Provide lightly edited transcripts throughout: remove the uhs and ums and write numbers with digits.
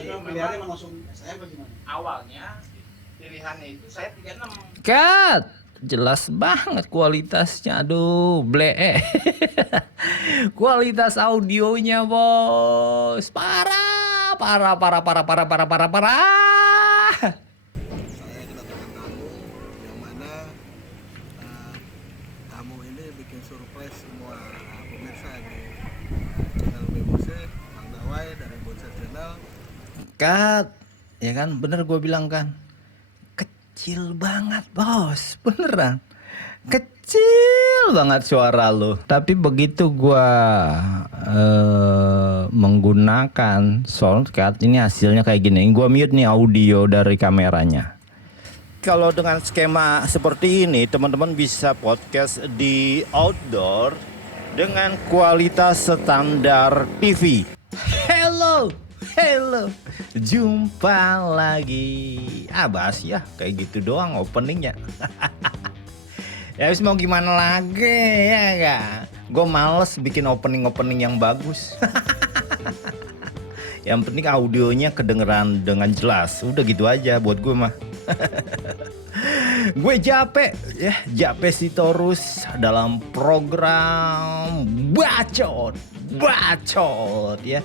pilihannya emang langsung STM atau gimana? Awalnya pilihannya itu saya 36. Kat, jelas banget kualitasnya. Aduh, kualitas audionya bos, parah. Saya kedatangan tamu yang mana tamu ini bikin surprise semua pemirsa di channel Bebose, Bang Dawai dari Bonsai Channel. Kat, ya kan, bener gue bilang kan, kecil banget bos, beneran. Kecil banget suara lo. Tapi begitu gua menggunakan shortcut, ini hasilnya kayak gini. Gua mute nih audio dari kameranya. Kalau dengan skema seperti ini, teman-teman bisa podcast di outdoor dengan kualitas standar TV. Hello, jumpa lagi. Bahas ya, kayak gitu doang openingnya. Ya habis mau gimana lagi ya gak? Gue males bikin opening yang bagus. Yang penting audionya kedengeran dengan jelas. Udah gitu aja buat gue mah. Gue Jape Sitorus dalam program bacot ya.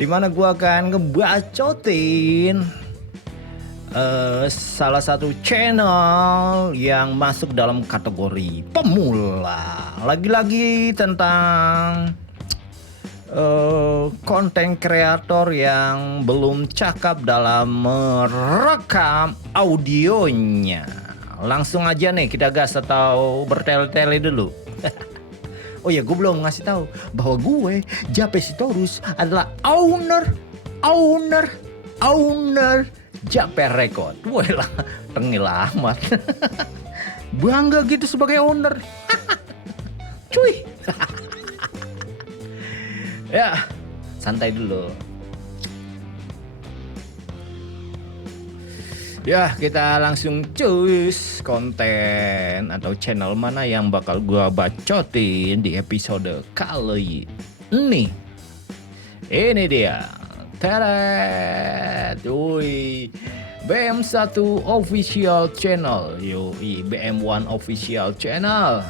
Dimana gue akan ngebacotin salah satu channel yang masuk dalam kategori pemula. Lagi-lagi tentang konten kreator yang belum cakap dalam merekam audionya. Langsung aja nih kita gas atau bertele-tele dulu. Oh ya, gue belum ngasih tahu bahwa gue Jape Sitorus adalah owner Jape Record. Wah lah, tengil amat. Bangga gitu sebagai owner. Cuy. Ya, santai dulu. Ya, kita langsung cus konten atau channel mana yang bakal gua bacotin di episode kali ini. Ini dia. Teret. Woi. BM1 Official Channel. Yoi, BM1 Official Channel.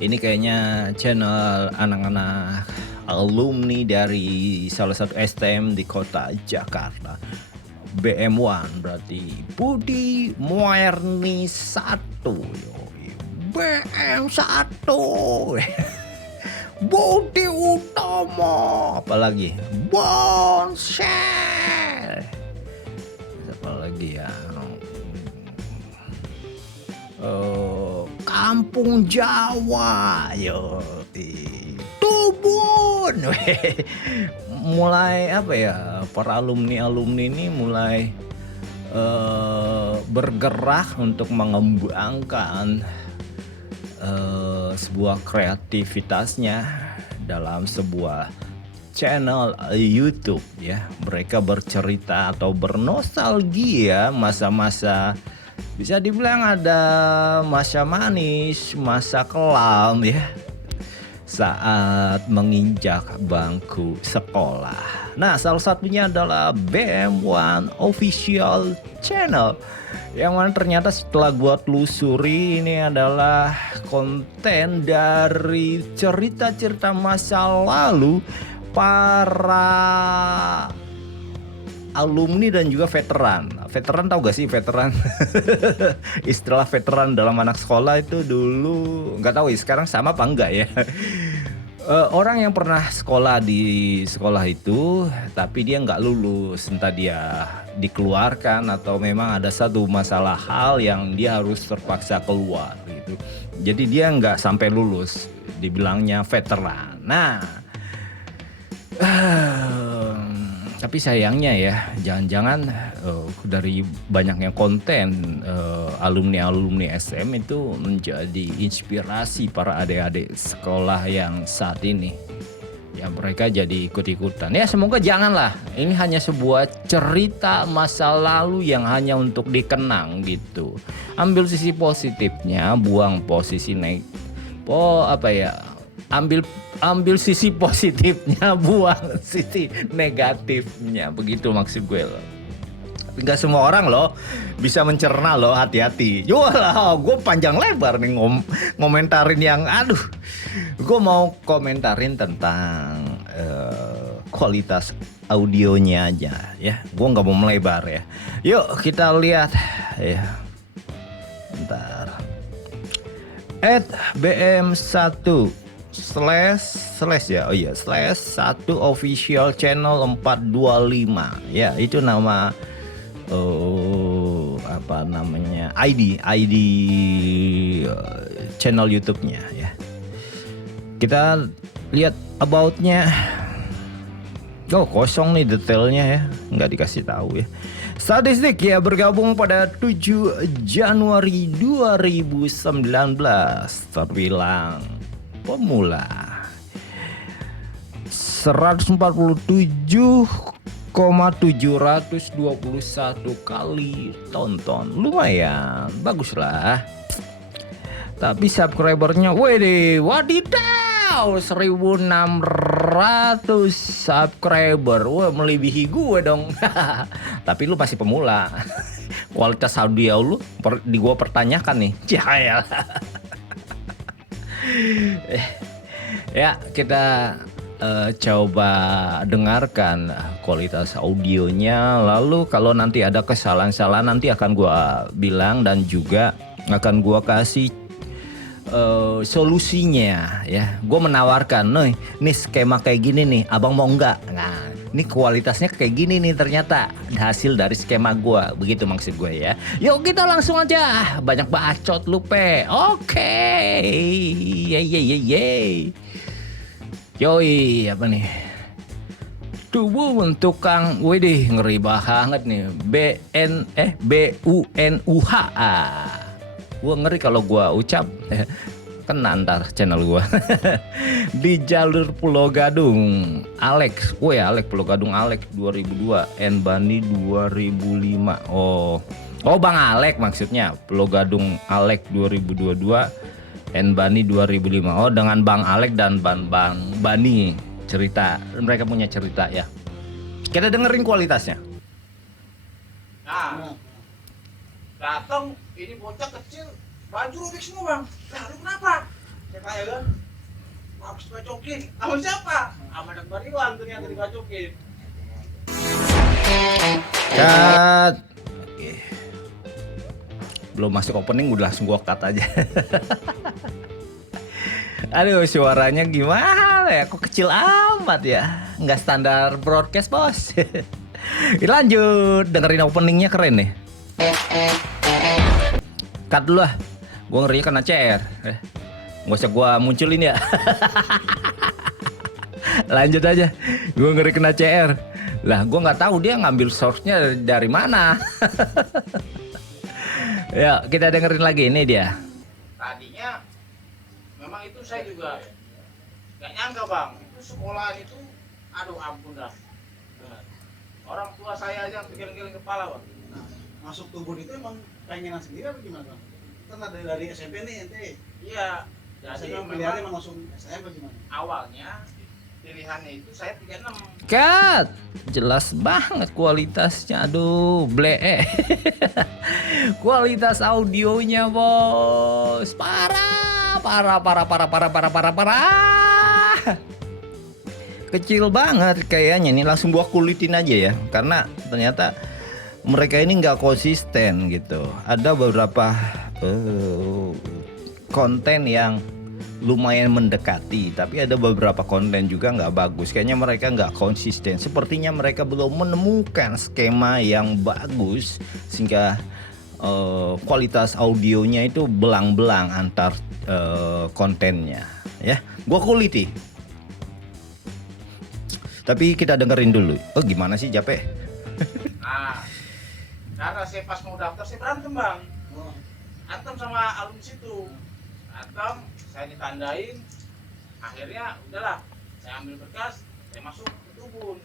Ini kayaknya channel anak-anak alumni dari salah satu STM di kota Jakarta. BM1 berarti Budi Muarni 1. Yoi. BM1. Budi Utomo. Apalagi Bonsai. Apalagi ya, Kampung Jawa. Tubun. Mulai apa ya, para alumni ini mulai bergerak untuk mengembangkan sebuah kreativitasnya dalam sebuah channel YouTube ya. Mereka bercerita atau bernostalgia masa-masa, bisa dibilang ada masa manis, masa kelam ya, saat menginjak bangku sekolah. Nah, salah satunya adalah BM1 Official Channel, yang mana ternyata setelah gua telusuri ini adalah konten dari cerita-cerita masa lalu para alumni dan juga veteran. Veteran tahu gak sih veteran? Istilah veteran dalam anak sekolah itu dulu nggak tahu ya sekarang sama apa enggak ya. Orang yang pernah sekolah di sekolah itu tapi dia nggak lulus, entah dia dikeluarkan atau memang ada satu masalah hal yang dia harus terpaksa keluar gitu. Jadi dia nggak sampai lulus, dibilangnya veteran. Nah, tapi sayangnya ya, jangan-jangan dari banyaknya konten alumni SM itu menjadi inspirasi para adik-adik sekolah yang saat ini. Ya mereka jadi ikut-ikutan. Ya semoga janganlah. Ini hanya sebuah cerita masa lalu yang hanya untuk dikenang gitu. Ambil sisi positifnya, buang posisi ambil ambil sisi positifnya, buang sisi negatifnya, begitu maksud gue loh. Nggak semua orang loh bisa mencerna loh, hati-hati. Yolah, gue panjang lebar nih ngomentarin yang aduh. Gue mau komentarin tentang kualitas audionya aja ya. Gue nggak mau melebar ya. Yuk kita lihat ya. Bentar. @bm1 slash ya, oh iya /1 official channel 425 ya, itu nama apa namanya, ID channel YouTube-nya ya. Kita lihat about-nya. Oh, kosong nih detailnya ya, nggak dikasih tahu ya. Statistik ya, bergabung pada 7 Januari 2019, terbilang pemula. 147,721 kali tonton, lumayan bagus lah. Tapi subscribernya, wadidaw, 1.600 subscriber, wah melebihi gue dong. Tapi lu masih pemula. Kualitas audio lu gua pertanyakan nih. Cahaya. Ya, kita coba dengarkan kualitas audionya. Lalu kalau nanti ada kesalahan-kesalahan nanti akan gua bilang, dan juga akan gua kasih solusinya ya. Gue menawarkan, nih skema kayak gini nih, abang mau nggak? Nah, ini kualitasnya kayak gini nih ternyata, hasil dari skema gue, begitu maksud gue ya. Yuk kita langsung aja, banyak bacot lu pe. Oke, ye. Yoi, apa nih? Tubuh untuk Kang, widih ngeri banget nih. BUNUH. Gue ngeri kalau gue ucap kena ntar channel gue. Di jalur Pulau Gadung Alex, Alex Pulau Gadung Alex 2002, Bani 2005. Oh Bang Alex maksudnya, Pulau Gadung Alex 2022, Bani 2005. Oh, dengan Bang Alex dan Bang Bani cerita, mereka punya cerita ya. Kita dengerin kualitasnya. Nah, datang ini bocah kecil, baju robek semua bang. Nah lu kenapa? Saya tanya kan, habis bacokin. Sama siapa? Sama anak Bariwan ternyata dibacokin. Cut. Oke. Belum masuk opening udah langsung gua cut aja. Aduh, suaranya gimana ya? Kok kecil amat ya? Nggak standar broadcast bos. Lanjut, dengerin openingnya keren nih. Cut dulu lah, gue ngerinya kena CR. Gak usah gue munculin ya. Lanjut aja, gue ngeri kena CR. Lah gue nggak tahu dia ngambil source-nya dari mana. Ya kita dengerin lagi, ini dia. Tadinya memang itu saya juga nggak nyangka bang, itu sekolahan itu, aduh ampun dah. Orang tua saya aja geleng-geleng kepala bang. Masuk tubuh itu emang pengenan sendiri apa gimana bang? Kan ada dari SMP nih ente. Iya, Jadi jadi pilihannya memang emang langsung SM apa gimana? awalnya pilihannya itu saya 36. Cut, jelas banget kualitasnya. Aduh, kualitas audionya bos, parah. Kecil banget kayaknya nih, langsung gua kulitin aja ya, karena ternyata mereka ini nggak konsisten gitu. Ada beberapa konten yang lumayan mendekati, tapi ada beberapa konten juga nggak bagus. Kayaknya mereka nggak konsisten. Sepertinya mereka belum menemukan skema yang bagus sehingga kualitas audionya itu belang-belang antar kontennya. Ya, gua kuliti. Tapi kita dengerin dulu. Oh gimana sih Jape? Nah, karena saya pas mau daftar saya berantem bang. Antem sama alumni situ. Antem, saya ditandain. Akhirnya udahlah, saya ambil berkas, saya masuk ke Tubun.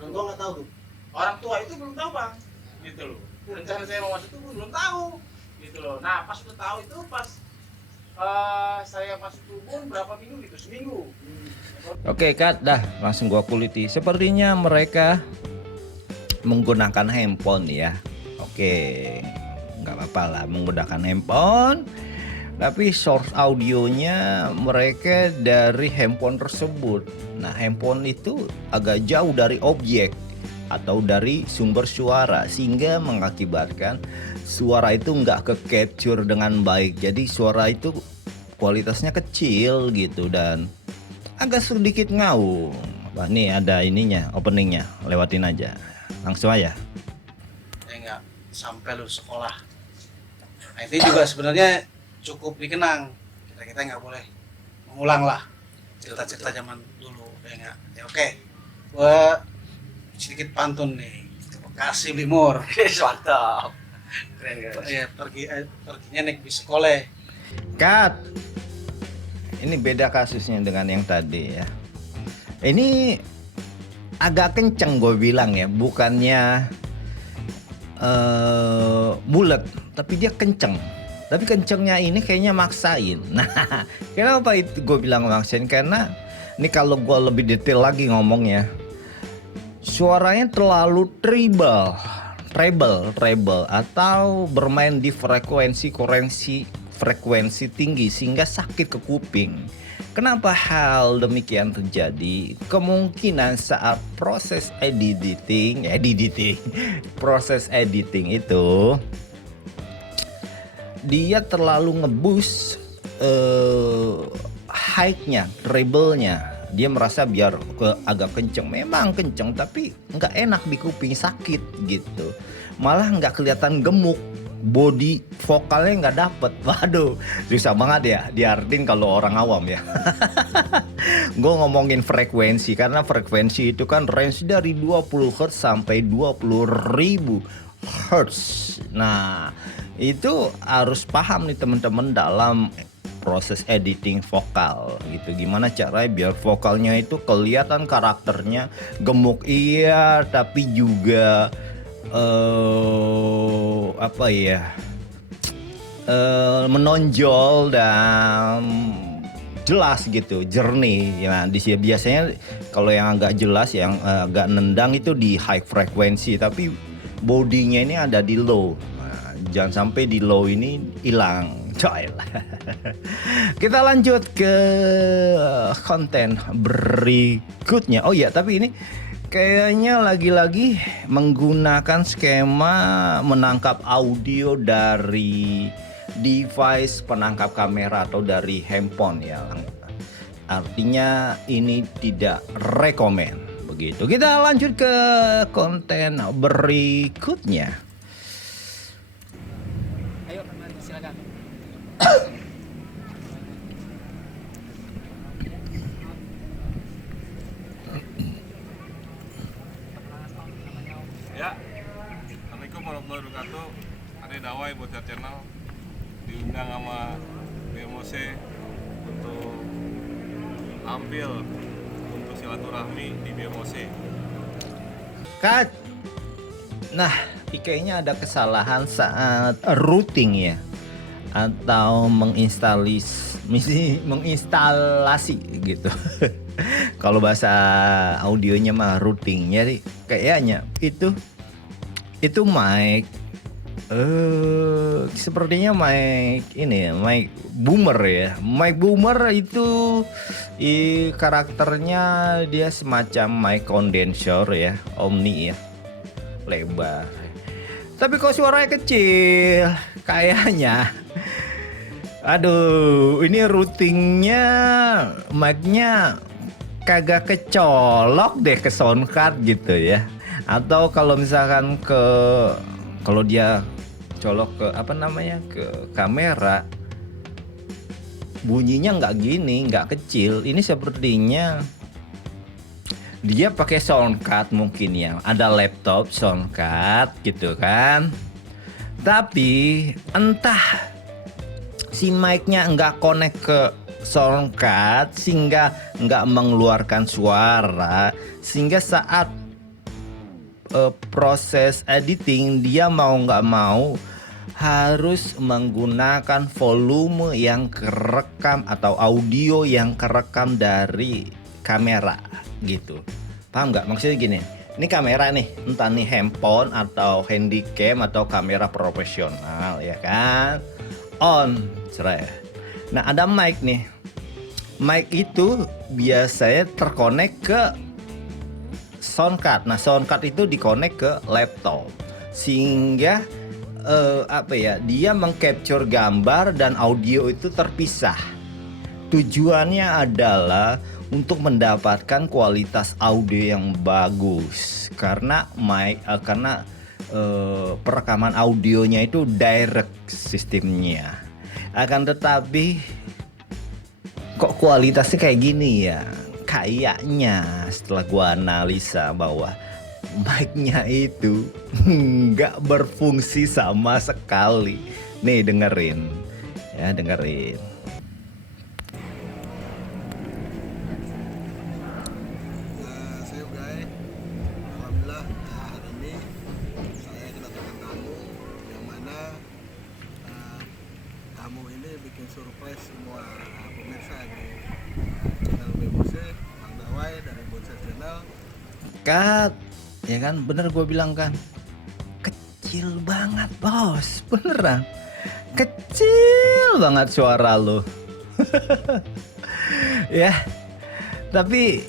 Orang tua nggak tahu tuh. Orang tua itu belum tahu bang, gitu loh. Rencana saya mau masuk Tubun belum tahu, gitu loh. Nah pas udah tahu itu pas saya masuk kebun berapa minggu gitu, seminggu. Oke, Kak, dah langsung gua kuliti. Sepertinya mereka menggunakan handphone ya. Oke, nggak apa-apa lah menggunakan handphone. Tapi source audionya mereka dari handphone tersebut. Nah, handphone itu agak jauh dari objek atau dari sumber suara sehingga mengakibatkan suara itu nggak ke-capture dengan baik. Jadi suara itu kualitasnya kecil gitu dan agak sedikit ngaung. Wah, nih ada ininya, openingnya, lewatin aja. Langsung aja. Nggak sampai lu sekolah. Nah, itu juga sebenarnya cukup dikenang. Kita nggak boleh mengulang lah cerita-cerita zaman dulu. Nggak. Ya oke. Gua sedikit pantun nih. Ke Bekasi Timur. Mantap. Keren guys. Ya perginya naik bis sekolah. Cut. Ini beda kasusnya dengan yang tadi ya. Ini agak kenceng gue bilang ya, bukannya bulat, tapi dia kenceng. Tapi kencengnya ini kayaknya maksain. Nah, kenapa itu gue bilang maksain? Karena ini kalau gue lebih detail lagi ngomongnya, suaranya terlalu treble atau bermain di frekuensi tinggi sehingga sakit ke kuping. Kenapa hal demikian terjadi? Kemungkinan saat proses editing itu dia terlalu ngeboost high-nya, treble-nya. Dia merasa biar agak kenceng, memang kenceng tapi nggak enak di kuping, sakit gitu. Malah nggak kelihatan gemuk. Body vokalnya nggak dapet. Waduh, susah banget ya diartin kalau orang awam ya. Gue ngomongin frekuensi karena frekuensi itu kan range dari 20 Hz sampai 20.000 Hz. Nah, itu harus paham nih teman-teman dalam proses editing vokal gitu. Gimana caranya biar vokalnya itu kelihatan karakternya gemuk iya, tapi juga menonjol dan jelas gitu, jernih. Nah, biasanya kalau yang agak jelas, yang agak nendang itu di high frekuensi, tapi bodinya ini ada di low. Nah, jangan sampai di low ini hilang, coy. Kita lanjut ke konten berikutnya. Oh iya, tapi ini kayaknya lagi-lagi menggunakan skema menangkap audio dari device penangkap kamera atau dari handphone ya. Artinya ini tidak rekomen begitu. Kita lanjut ke konten berikutnya. Ayo, silakan. Ya, Assalamualaikum warahmatullahi wabarakatuh. Ada Dawai Bocah Channel diundang sama BMOC untuk tampil untuk silaturahmi di BMOC. Cut. Nah, kayaknya ada kesalahan saat routing ya, atau menginstalasi gitu. Kalau bahasa audionya mah routing. Jadi kayaknya itu mic sepertinya mic ini ya, mic boomer ya. Mic boomer itu karakternya dia semacam mic condenser ya, omni ya, lebar. Tapi kok suaranya kecil kayaknya. Aduh, ini routingnya, mic-nya kagak kecolok deh ke soundcard gitu ya. Atau kalau misalkan kalau dia colok ke ke kamera, bunyinya nggak gini, nggak kecil. Ini sepertinya dia pakai soundcard mungkin ya. Ada laptop soundcard gitu kan. Tapi entah si mic-nya nggak connect ke soundcard sehingga nggak mengeluarkan suara, sehingga saat proses editing dia mau nggak mau harus menggunakan volume yang kerekam atau audio yang kerekam dari kamera gitu. Paham nggak? Maksudnya gini, ini kamera nih, entah nih handphone atau handycam atau kamera profesional ya kan, on, cerai. Nah ada mic nih, mic itu biasanya terkonek ke sound card. Nah sound card itu dikonek ke laptop sehingga dia mengcapture gambar dan audio itu terpisah. Tujuannya adalah untuk mendapatkan kualitas audio yang bagus karena perekaman audionya itu direct sistemnya. Akan tetapi kok kualitasnya kayak gini ya? Kayaknya setelah gua analisa bahwa mic-nya itu nggak berfungsi sama sekali. Nih dengerin, ya dengerin. Saya Ugay, alhamdulillah hari ini saya kedatangan tamu yang mana tamu ini bikin surprise semua pemirsa di channel BMC, Bang Dawai dari Bonsai Channel. Kat, ya kan bener gue bilang kan, kecil banget bos, beneran kecil banget suara lo. Ya, tapi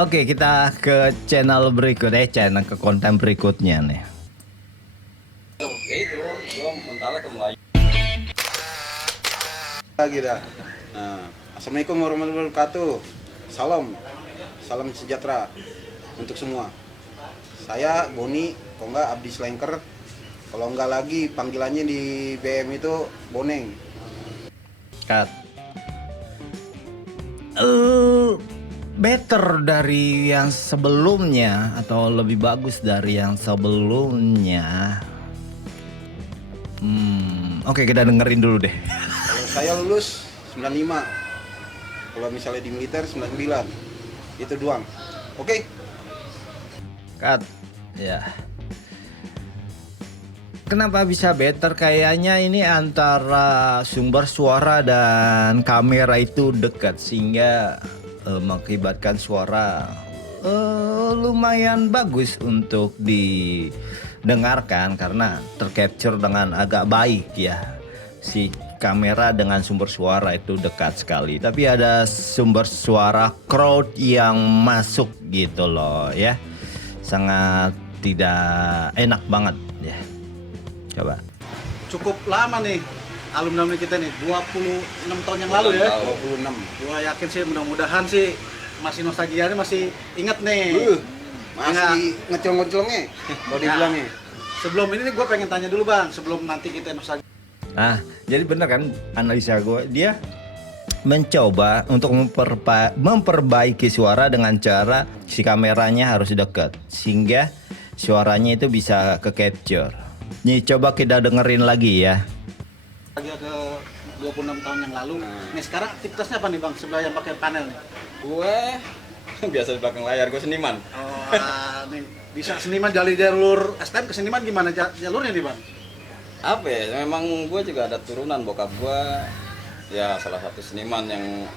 oke, kita ke channel berikutnya, channel ke konten berikutnya nih. Lagi dah. Nah, assalamualaikum warahmatullahi wabarakatuh. Salam sejahtera untuk semua. Saya Boni, kalau enggak Abdi Slengker. Kalau enggak lagi panggilannya di BM itu Boneng. Kat, better dari yang sebelumnya atau lebih bagus dari yang sebelumnya. Oke, kita dengerin dulu deh. Kalau saya lulus 95. Kalau misalnya di militer 99. Itu doang. Oke. Kat, ya. Kenapa bisa better? Kayaknya ini antara sumber suara dan kamera itu dekat sehingga mengakibatkan suara lumayan bagus untuk didengarkan karena tercapture dengan agak baik ya. Si kamera dengan sumber suara itu dekat sekali. Tapi ada sumber suara crowd yang masuk gitu loh ya. Sangat tidak enak banget ya. Coba. Cukup lama nih alumni kita nih, 26 tahun yang lalu ya. 26. Gua yakin sih mudah-mudahan sih masih nostalgianya masih inget nih. Masih ngecel-ngecelnya kalau dibilangnya. Sebelum ini nih gue pengen tanya dulu Bang, sebelum nanti kita nostalgia. Nah, jadi bener kan analisa gue, dia mencoba untuk memperbaiki suara dengan cara si kameranya harus dekat sehingga suaranya itu bisa ke capture. Nih coba kita dengerin lagi ya. Lagi ke 26 tahun yang lalu. Nih sekarang aktivitasnya apa nih Bang sebelah yang pakai panel nih? Gue biasa di belakang layar, gue seniman. Oh, nih bisa seniman dari jalur STM ke seniman gimana jalurnya nih Bang? Apa ya, memang gue juga ada turunan bokap gue ya salah satu seniman yang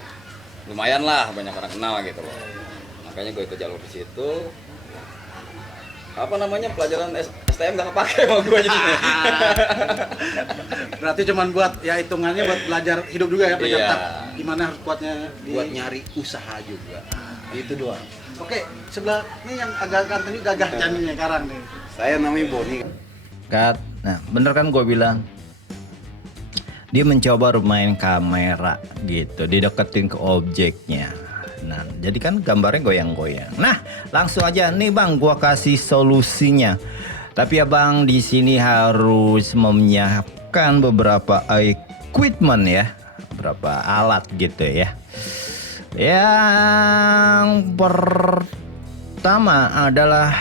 lumayan lah banyak orang kenal gitu loh. Makanya gue ikut jalur di situ. Apa namanya, pelajaran STM gak kepake sama gue jadinya. Berarti cuman buat ya hitungannya buat belajar hidup juga ya, belajar Iya. gimana harus kuatnya Buat nyari usaha juga. Itu doang. Oke, sebelah ini yang agak ganteng ini gagah caningnya sekarang nih. Saya namanya Boni. Kat, nah bener kan gue bilang. Dia mencoba bermain kamera gitu, dideketin ke objeknya. Nah, jadi kan gambarnya goyang-goyang. Nah, langsung aja nih Bang, gua kasih solusinya. Tapi ya Bang, di sini harus menyiapkan beberapa equipment ya, beberapa alat gitu ya. Yang pertama adalah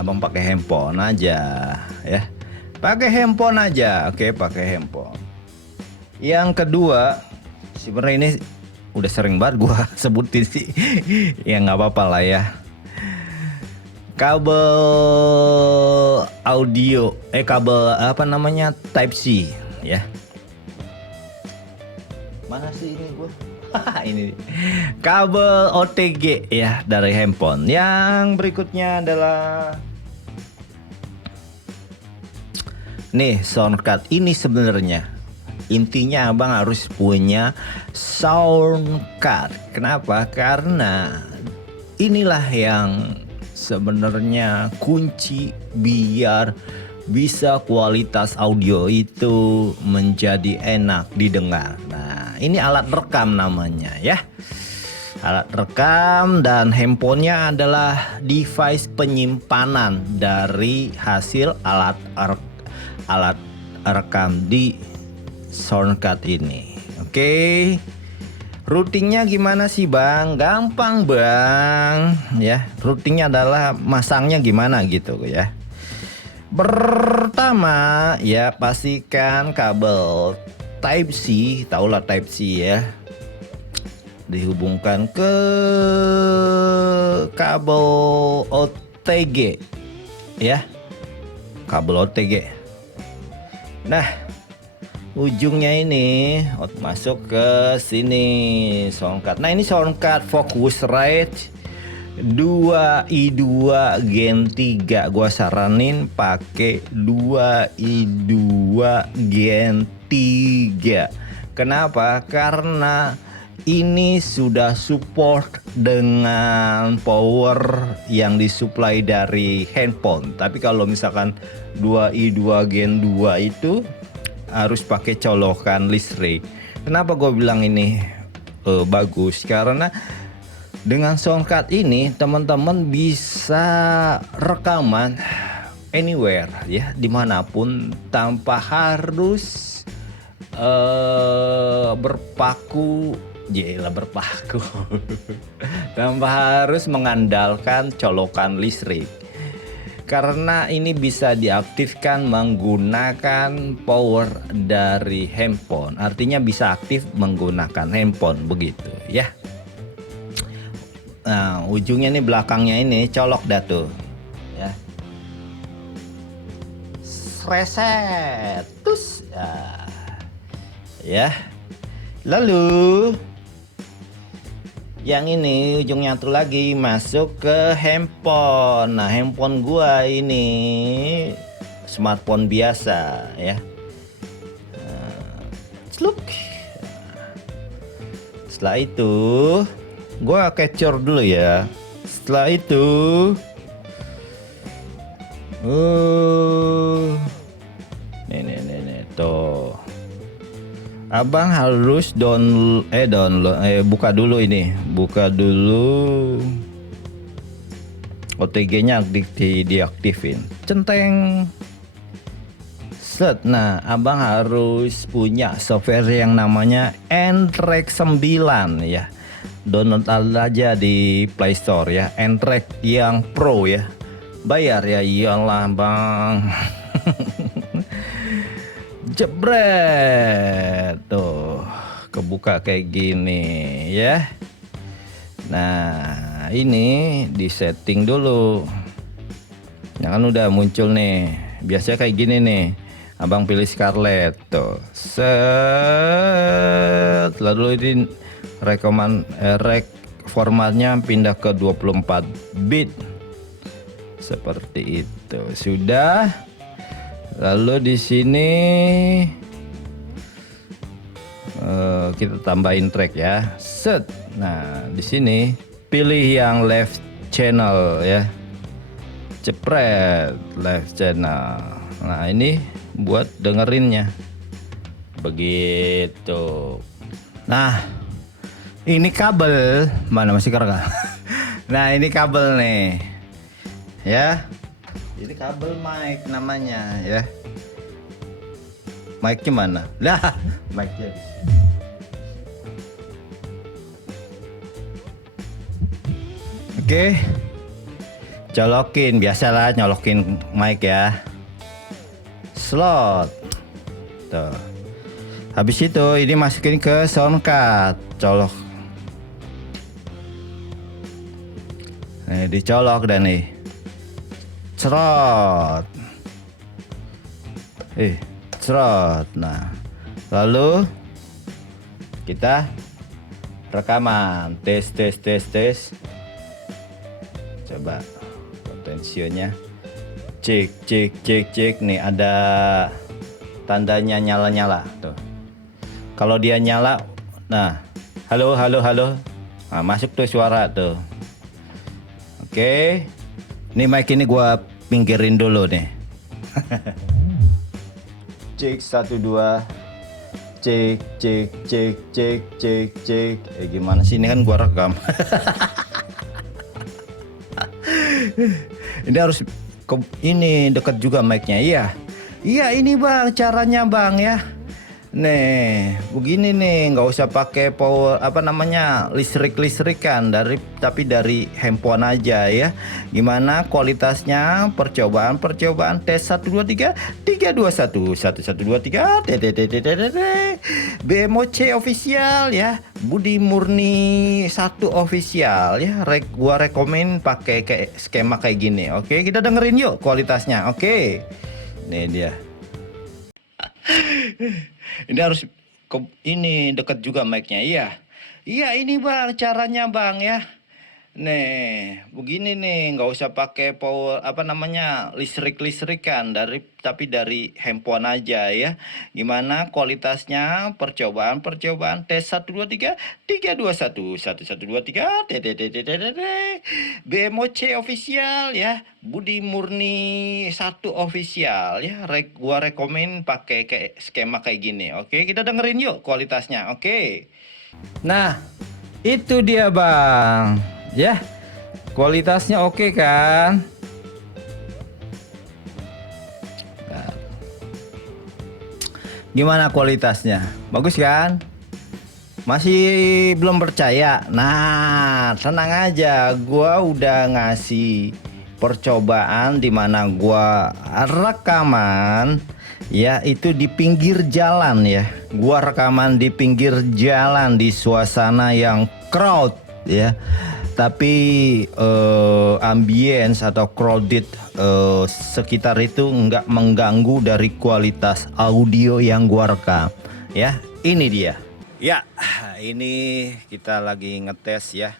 Abang pakai handphone aja ya. Pakai handphone aja, oke, pakai handphone. Yang kedua, sebenarnya ini udah sering banget gua sebutin sih. Ya nggak apa-apa lah ya. kabel audio, kabel apa namanya, Type C ya. Mana sih ini gue? Ini kabel OTG ya dari handphone. Yang berikutnya adalah nih sound card. Ini sebenarnya intinya abang harus punya sound card. Kenapa? Karena inilah yang sebenarnya kunci biar bisa kualitas audio itu menjadi enak didengar. Nah, ini alat rekam namanya ya. Alat rekam, dan handphonenya adalah device penyimpanan dari hasil alat rekam di sound card ini. Oke. Routingnya gimana sih bang? Gampang bang ya. Routingnya adalah masangnya gimana gitu ya. Pertama ya, pastikan kabel Type C, tahulah Type C ya, dihubungkan ke kabel OTG ya, kabel OTG. Nah, ujungnya ini masuk ke sini sound card. Nah, ini sound card Focusrite 2i2 Gen 3. Gua saranin pakai 2i2 Gen 3. Kenapa? Karena ini sudah support dengan power yang disuplai dari handphone. Tapi kalau misalkan 2i2 Gen 2 itu harus pakai colokan listrik. Kenapa gue bilang ini bagus? Karena dengan sound card ini teman-teman bisa rekaman anywhere ya, dimanapun tanpa harus berpaku tanpa harus mengandalkan colokan listrik. Karena ini bisa diaktifkan menggunakan power dari handphone. Artinya bisa aktif menggunakan handphone begitu ya. Nah, ujungnya nih, belakangnya ini colok dah tuh ya. Reset terus ya. Lalu yang ini ujungnya tuh lagi masuk ke handphone. Nah, handphone gua ini smartphone biasa ya. Celuk. Setelah itu gua capture dulu ya. Setelah itu nih tuh. Abang harus buka dulu ini. Buka dulu OTG-nya diaktifin. Centeng. Set. Nah, abang harus punya software yang namanya Ntrack 9 ya. Download aja di Play Store ya. Ntrack yang pro ya. Bayar ya, iyalah bang. Jebret tuh, kebuka kayak gini ya. Nah, ini di setting dulu. Ya kan udah muncul nih. Biasanya kayak gini nih. Abang pilih Scarlett tuh. Set. Lalu ini formatnya pindah ke 24 bit. Seperti itu. Sudah. Lalu di sini kita tambahin track ya. Set. Nah, di sini pilih yang left channel ya. Cepret left channel. Nah, ini buat dengerinnya. Begitu. Nah, ini kabel mana masih kerja. Nah, ini kabel nih. Ya. Ini kabel mic namanya ya. Mic-nya mana? Lah, mic-nya di sini. Oke. Colokin, biasalah nyolokin mic ya. Slot. Tuh. Habis itu ini masukin ke sound card. Colok. Nih, dicolok dan nih. cerot. Cerot. Nah, lalu kita rekaman. Tes. Coba potensionya. Cek. Nih ada tandanya nyala-nyala tuh. Kalau dia nyala, nah, halo. Nah, masuk tuh suara tuh. Oke. Nih mic ini gua pinggirin dulu nih. Cek 1 2. Cek. Gimana sih, ini kan gua rekam. Ini harus ini dekat juga mic-nya. Iya ini Bang caranya Bang ya. Nih, begini nih, nggak usah pakai power listrik-listrikan tapi dari handphone aja ya. Gimana kualitasnya? Percobaan tes 1 2 3 3 2 1 1 2 3 BMOC official ya. Budi Murni 1 official ya. Gua rekomen pakai kayak skema kayak gini. Oke, kita dengerin yuk kualitasnya. Oke. Nih dia. Ini harus ini dekat juga mic-nya. Iya ini Bang caranya Bang ya. Nih, begini nih, nggak usah pakai power listrik-listrikan tapi dari handphone aja ya. Gimana kualitasnya? Percobaan tes 1 2 3 3 2 1 1 2 3 BMOC official ya. Budi Murni 1 official ya. Gua rekomen pakai kayak skema kayak gini. Oke, kita dengerin yuk kualitasnya. Oke. Nah, itu dia Bang. Ya, kualitasnya oke kan? Gimana kualitasnya? Bagus kan? Masih belum percaya? Nah, tenang aja, gua udah ngasih percobaan di mana gua rekaman ya itu di pinggir jalan ya. Gua rekaman di pinggir jalan di suasana yang crowd ya. Tapi ambience atau crowded sekitar itu nggak mengganggu dari kualitas audio yang gua rekam ya. Ini dia ya, ini kita lagi ngetes ya.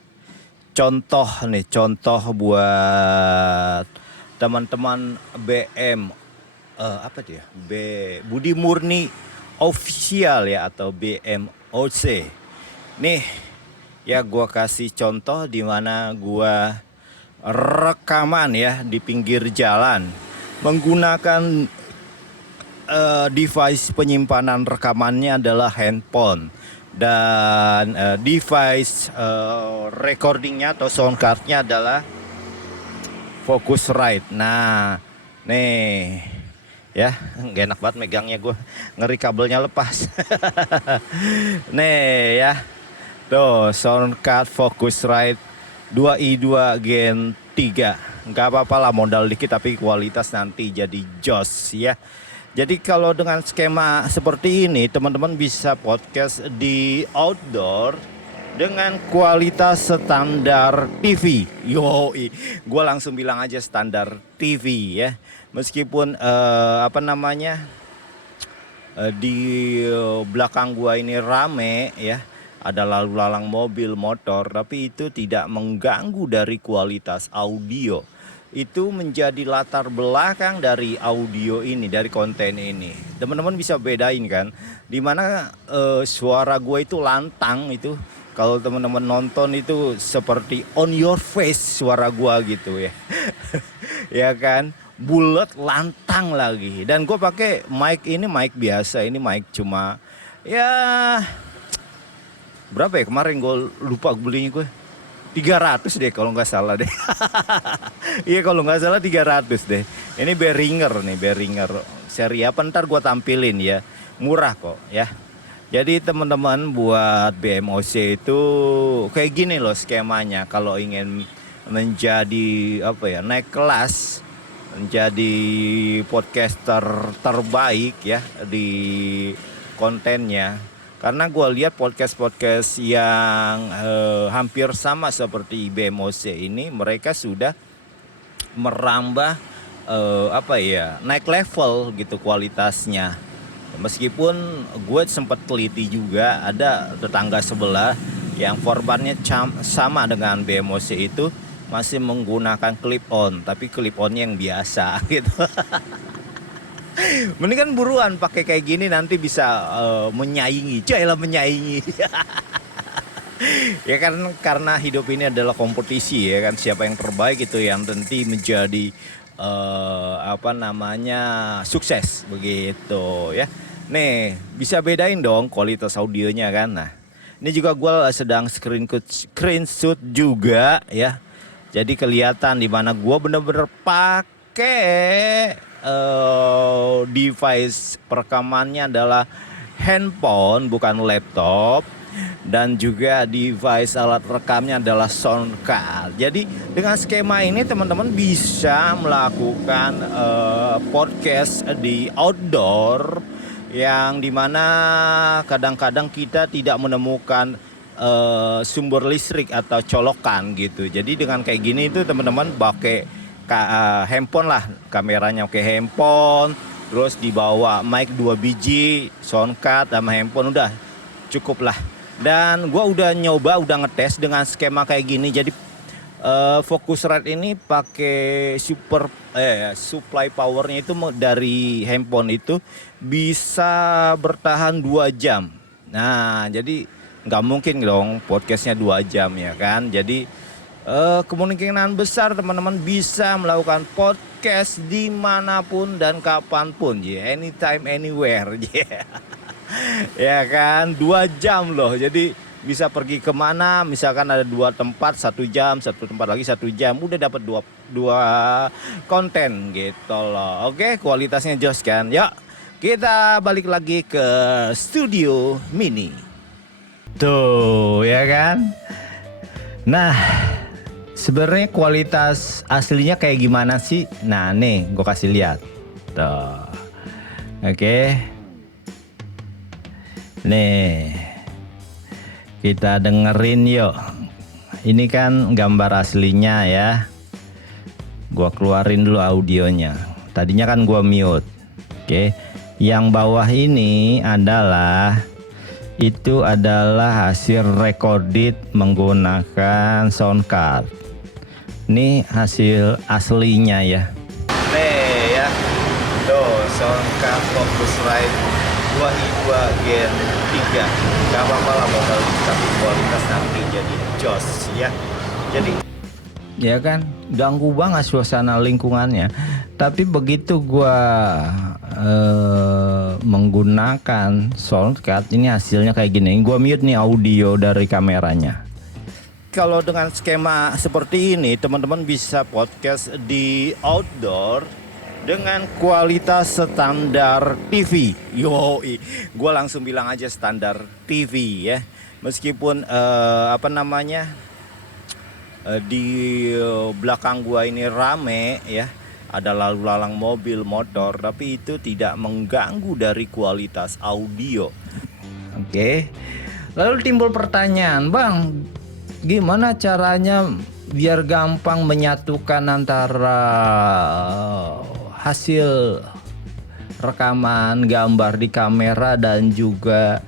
Contoh buat teman-teman BM Budi Murni official ya atau BMOC nih. Ya, gua kasih contoh di mana gua rekaman ya di pinggir jalan menggunakan device penyimpanan rekamannya adalah handphone dan device recordingnya atau sound cardnya adalah Focusrite. Nah, nih ya, gak enak banget megangnya, gue ngeri kabelnya lepas. Nih ya. Tuh, sound card Focusrite 2i2 Gen 3. Nggak apa-apa lah modal dikit tapi kualitas nanti jadi jos ya. Jadi kalau dengan skema seperti ini teman-teman bisa podcast di outdoor dengan kualitas standar TV. Yoi, gue langsung bilang aja standar TV ya. Meskipun di belakang gua ini rame ya. Ada lalu lalang mobil, motor, tapi itu tidak mengganggu dari kualitas audio. Itu menjadi latar belakang dari audio ini, dari konten ini. Teman-teman bisa bedain kan, dimana suara gue itu lantang itu. Kalau teman-teman nonton itu seperti on your face suara gue gitu ya. Ya kan, bulat lantang lagi. Dan gue pakai mic ini mic biasa, ini mic cuma ya berapa ya kemarin gue lupa belinya gue 300 deh kalau nggak salah deh. Iya kalau nggak salah 300 deh. Ini Behringer seri apa ntar gue tampilin ya, murah kok ya. Jadi teman-teman buat BMOC itu kayak gini loh skemanya kalau ingin menjadi naik kelas, menjadi podcaster terbaik ya di kontennya. Karena gue lihat podcast yang hampir sama seperti BMOC ini, mereka sudah merambah naik level gitu kualitasnya. Meskipun gue sempat teliti juga, ada tetangga sebelah yang formatnya sama dengan BMOC itu masih menggunakan clip on, tapi clip onnya yang biasa gitu. Mendingan buruan pakai kayak gini, nanti bisa menyaingi, menyaingi. Ya kan, karena hidup ini adalah kompetisi ya kan, siapa yang terbaik itu yang nanti menjadi sukses begitu ya. Nih bisa bedain dong kualitas audionya kan. Nah ini juga gue sedang screenshot juga ya, jadi kelihatan di mana gue bener-bener pakai device perekamannya adalah handphone bukan laptop, dan juga device alat rekamnya adalah sound card. Jadi dengan skema ini teman-teman bisa melakukan podcast di outdoor, yang dimana kadang-kadang kita tidak menemukan sumber listrik atau colokan gitu. Jadi dengan kayak gini itu teman-teman pakai handphone lah, kameranya pakai handphone, terus dibawa mic 2 biji, sound card sama handphone, udah cukup lah. Dan gua udah ngetes dengan skema kayak gini. Jadi Focusrite ini pakai supply powernya itu dari handphone itu bisa bertahan 2 jam. Nah jadi nggak mungkin dong podcastnya 2 jam ya kan. Jadi kemungkinan besar teman-teman bisa melakukan podcast dimanapun dan kapanpun ya, anytime anywhere ya. Ya kan, 2 jam loh. Jadi bisa pergi kemana, misalkan ada 2 tempat 1 jam, 1 tempat lagi 1 jam, udah dapat dua konten gitu loh. Oke, kualitasnya jos kan. Yuk kita balik lagi ke studio mini. Tuh ya kan. Nah sebenarnya kualitas aslinya kayak gimana sih? Nah nih gue kasih lihat. Tuh. Oke. Nih kita dengerin yuk. Ini kan gambar aslinya ya. Gua keluarin dulu audionya. Tadinya kan gua mute. Oke. Yang bawah ini adalah hasil recorded menggunakan sound card. Ini hasil aslinya ya. Nih ya. Tuh sound card Focusrite 2i2 Gen 3. Gak apa-apa lah modal, tapi kualitas nanti jadi jos ya. Jadi ya kan ganggu banget suasana lingkungannya. Tapi begitu gua menggunakan sound card, ini hasilnya kayak gini. Gua mute nih audio dari kameranya. Kalau dengan skema seperti ini teman-teman bisa podcast di outdoor dengan kualitas standar TV. Yoi, gue langsung bilang aja standar TV ya. Meskipun di belakang gua ini rame ya, ada lalu lalang mobil, motor, tapi itu tidak mengganggu dari kualitas audio. Oke. Lalu timbul pertanyaan, Bang, gimana caranya biar gampang menyatukan antara hasil rekaman gambar di kamera dan juga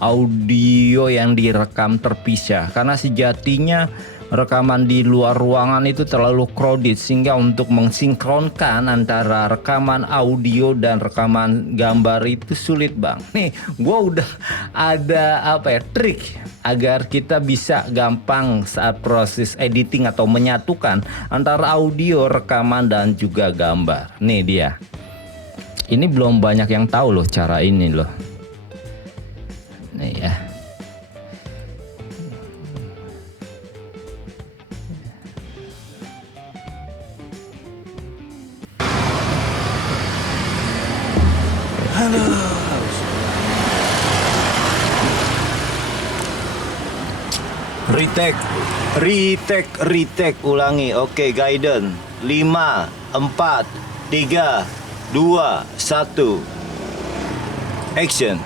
audio yang direkam terpisah? Karena sejatinya rekaman di luar ruangan itu terlalu crowded, sehingga untuk mensinkronkan antara rekaman audio dan rekaman gambar itu sulit, Bang. Nih, gua udah ada trik agar kita bisa gampang saat proses editing atau menyatukan antara audio, rekaman dan juga gambar. Nih dia. Ini belum banyak yang tahu loh cara ini loh. Nih ya. Retake, ulangi. Oke, guidance 5, 4, 3, 2, 1 action.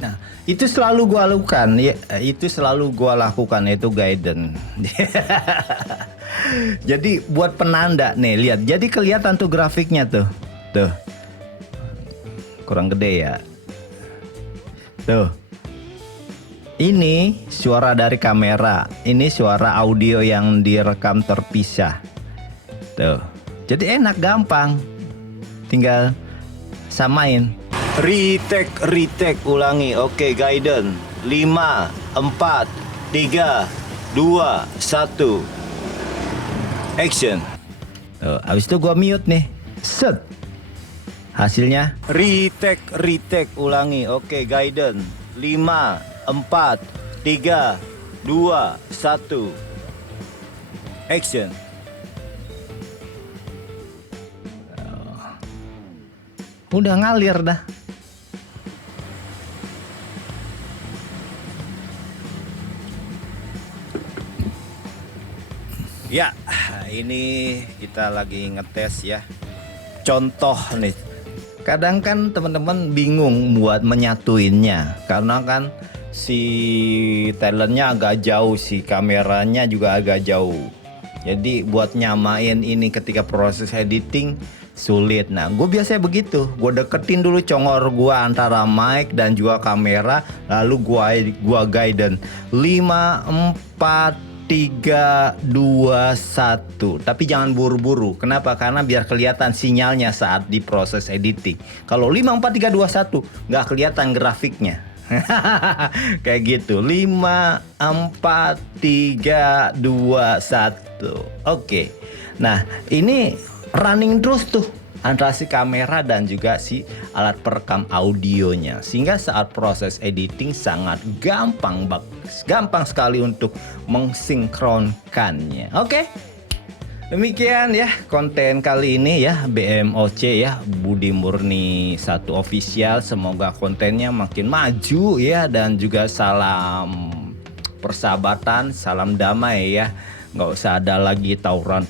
Nah, Itu selalu gua lakukan, ya, itu selalu gua lakukan, itu guidance. Jadi buat penanda nih, lihat. Jadi kelihatan tuh grafiknya tuh. Tuh. Kurang gede ya. Tuh. Ini suara dari kamera, ini suara audio yang direkam terpisah. Tuh. Jadi enak, gampang. Tinggal samain. Retake, ulangi. Oke, guidance. 5, 4, 3, 2, 1. Action. Tuh, abis itu gua mute nih. Set. Hasilnya retake, ulangi. Oke, guidance. 5, 4, 3, 2, 1. Action. Udah ngalir dah. Ya, ini kita lagi ngetes ya. Contoh nih. Kadang kan teman-teman bingung buat menyatuinnya karena kan si talentnya agak jauh, si kameranya juga agak jauh. Jadi buat nyamain ini ketika proses editing sulit. Nah, gue biasanya begitu. Gue deketin dulu congor gue antara mic dan juga kamera, lalu gue guidance 5, 4, 3, 2, 1. Tapi jangan buru-buru. Kenapa? Karena biar kelihatan sinyalnya saat di proses editing. Kalau 5, 4, 3, 2, 1 nggak kelihatan grafiknya. Kayak gitu. 5, 4, 3, 2, 1. Oke. Nah, ini running terus tuh antara si kamera dan juga si alat perekam audionya, sehingga saat proses editing sangat gampang sekali untuk mensinkronkannya. Oke, demikian ya konten kali ini ya, BMOC ya, Budi Murni 1 Official. Semoga kontennya makin maju ya, dan juga salam persahabatan, salam damai ya. Nggak usah ada lagi tawuran.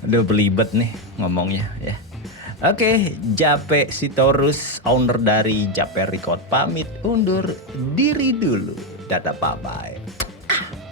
Udah belibet nih ngomongnya ya. Oke, Jape Sitorus, owner dari Jape Record, pamit undur diri dulu. Dadah, bye-bye.